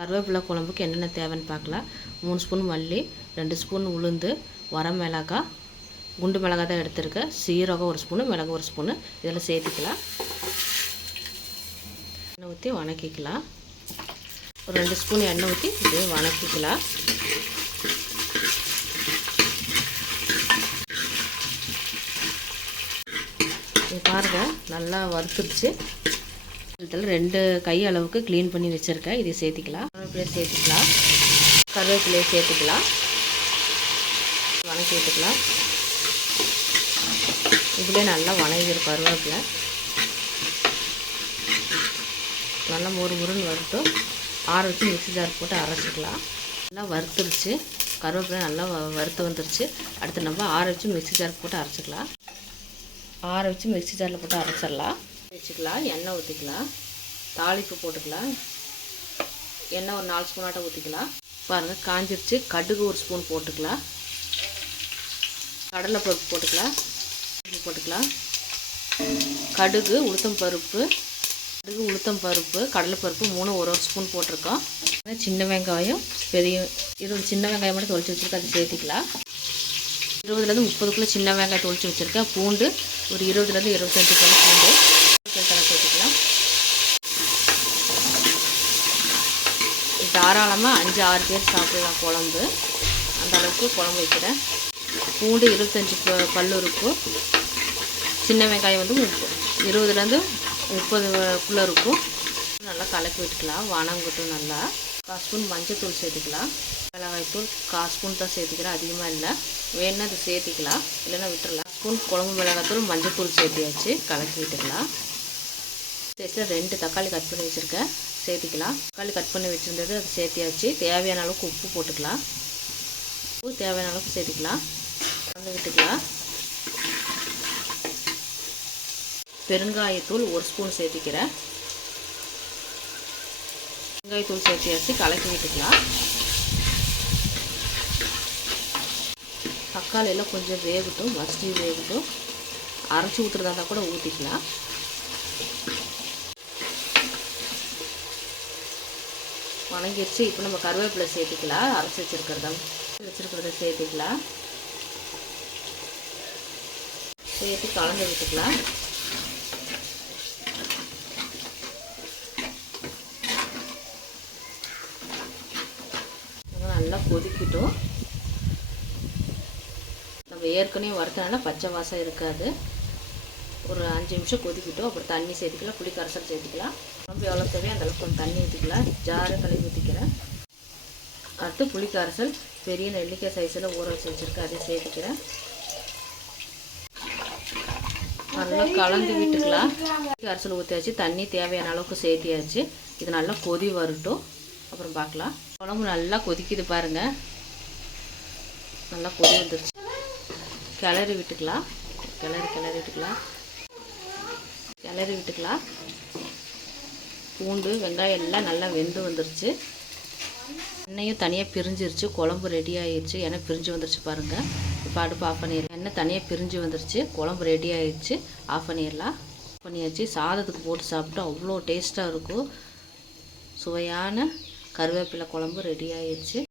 கருவேப்பிலை குழம்புக்கு என்னென்ன தேவைன்னு பார்க்கலாம். மூணு ஸ்பூன் மல்லி ரெண்டு ஸ்பூன் உளுந்து வர மிளகாய் குண்டு மிளகா தான் எடுத்திருக்கேன். சீரகம் ஒரு ஸ்பூனு மிளகு ஒரு ஸ்பூனு. இதெல்லாம் சேர்த்துக்கலாம். எண்ணெய் ஊற்றி வணக்கிக்கலாம். ஒரு ரெண்டு ஸ்பூன் எண்ணெய் ஊற்றி இப்படியே வணக்கிக்கலாம். இது பாருங்கள் நல்லா வறுத்துருச்சு இதில் ரெண்டு கை அளவுக்கு க்ளீன் பண்ணி வச்சுருக்கேன். இதை சேர்த்திக்கலாம். கருவேப்பிலையை சேர்த்துக்கலாம். கருவேப்பிலையை சேர்த்துக்கலாம். வணக்கி விட்டுக்கலாம் இதுலேயே நல்லா வணங்கிடும் கருவேப்பிலை. நல்லா முறு முருன்னு வறுத்தும் ஆற வச்சு மிக்ஸி ஜார் போட்டு அரைச்சிக்கலாம். நல்லா வறுத்துருச்சு. கருவேப்பிலை நல்லா வ- வறுத்து வந்துருச்சு. அடுத்து நம்ம ஆற வச்சு மிக்ஸி ஜார் போட்டு அரைச்சிக்கலாம். ஆற வச்சு மிக்ஸி ஜாரில் போட்டு அரைச்சிடலாம். வச்சுக்கலாம் எண்ணெய் ஊற்றிக்கலாம் தாளிப்பு போட்டுக்கலாம் எண்ணெய் ஒரு நாலு ஸ்பூனாட்ட ஊற்றிக்கலாம் பாருங்கள் காஞ்சிருச்சு. கடுகு ஒரு ஸ்பூன் போட்டுக்கலாம். கடலைப்பருப்பு போட்டுக்கலாம். போட்டுக்கலாம். கடுகு உளுத்தம் பருப்பு. கடுகு உளுத்தம் பருப்பு கடலைப்பருப்பு மூணு ஒரு ஒரு ஸ்பூன் போட்டிருக்கோம். சின்ன வெங்காயம் பெரிய இருபது சின்ன வெங்காயம் மட்டும் தொளிச்சு வச்சுருக்கேன் அதை சேர்த்துக்கலாம். இருபதுலேருந்து முப்பதுக்குள்ளே சின்ன வெங்காயம் தொளிச்சு வச்சுருக்கேன். பூண்டு ஒரு இருபதுலேருந்து இருபத்தஞ்சி கிலோ பூண்டு கலர் சேர்த்துக்கலாம் தாராளமாக அஞ்சு ஆறு பேர் சாப்பிடலாம் குழம்பு. அந்த அளவுக்கு குழம்பு வைக்கிறேன். பூண்டு இருபத்தஞ்சி ப- பல்லு இருக்கும். சின்ன வெங்காயம் வந்து முப்ப இருபதுலேருந்து முப்பதுக்குள்ளே இருக்கும். நல்லா கலக்கி விட்டுக்கலாம். வணங்கட்டும் நல்லா. கால் ஸ்பூன் மஞ்சத்தூள் சேர்த்துக்கலாம். மிளகாய்த்தூள் கால் ஸ்பூன் தான் சேர்த்துக்கிறேன். அதிகமாக இல்லை. வேணுன்னா அது சேர்த்திக்கலாம். இல்லைன்னா விட்டுறலாம். ஸ்பூன் குழம்பு மிளகாய்த்தூள் மஞ்சத்தூள் சேர்த்தியாச்சு. கலக்கி விட்டுக்கலாம். சேர்த்து ரெண்டு தக்காளி கட் பண்ணி வச்சுருக்கேன். சேர்த்திக்கலாம். தக்காளி கட் பண்ணி வச்சுருந்தது அது சேர்த்தியாச்சு. தேவையான அளவுக்கு உப்பு போட்டுக்கலாம். உப்பு தேவையான அளவுக்கு சேர்த்திக்கலாம். கலந்து விட்டுக்கலாம். பெருங்காயத்தூள் ஒரு ஸ்பூன் சேர்த்திக்கிறேன். வெங்காயத்தூள் சேர்த்தியாச்சு. கலக்கி விட்டுக்கலாம். தக்காளி எல்லாம் கொஞ்சம் வேகட்டும். வசதி வேகட்டும். அரைச்சி ஊற்றுறதா இருந்தால் கூட ஊற்றிக்கலாம் வணங்கிடுச்சு இப்போ நம்ம கருவேப்பிலை சேர்த்துக்கலாம். அரைச்சி வச்சுருக்கிறத? வச்சுருக்கிறத சேர்த்துக்கலாம். சேர்த்து கலந்து விட்டுக்கலாம். நல்லா கொதிக்கிட்டோம். நம்ம ஏற்கனவே வறுத்தனால பச்சை வாசம் இருக்காது. ஒரு அஞ்சு நிமிஷம் கொதிக்கிட்டோம். அப்புறம் தண்ணி சேர்த்துக்கலாம். புளி கரைசல் சேர்த்துக்கலாம். குழம்பு எவ்வளோ தேவையோ அந்த அளவுக்கு கொஞ்சம் தண்ணி ஊற்றிக்கலாம் ஜாரை கழுவி ஊற்றிக்கிறேன் அடுத்து புளி கரைசல் பெரிய நெல்லிக்காய் சைஸில் ஊற வச்சு வச்சுருக்கேன். அதை சேர்த்துக்கிறேன். நல்லா கலந்து விட்டுக்கலாம். புளி கரைசல் ஊற்றியாச்சு தண்ணி தேவையான அளவுக்கு சேர்த்தியாச்சு. இது நல்லா கொதி வரட்டும். அப்புறம் பார்க்கலாம். குழம்பு நல்லா கொதிக்குது பாருங்கள் நல்லா கொதி வந்துருச்சு. கிளறி விட்டுக்கலாம். கிளறி கிளறி விட்டுக்கலாம். கிளறி விட்டுக்கலாம். பூண்டு வெங்காயம் எல்லாம் நல்லா வெந்து வந்துருச்சு. எண்ணெயும் தனியாக பிரிஞ்சிருச்சு. குழம்பு ரெடி ஆயிடுச்சு. எண்ணெய் பிரிஞ்சு வந்துருச்சு பாருங்கள் இப்போ அடுப்பு ஆஃப் பண்ணிடலாம். எண்ணெய் தனியாக பிரிஞ்சு வந்துருச்சு. குழம்பு ரெடி ஆயிடுச்சு. ஆஃப் பண்ணிடலாம். ஆஃப் பண்ணியாச்சு. சாதத்துக்கு போட்டு சாப்பிட்டா அவ்வளோ டேஸ்ட்டாக இருக்கும். சுவையான கருவேப்பிலை குழம்பு ரெடி ஆயிடுச்சு.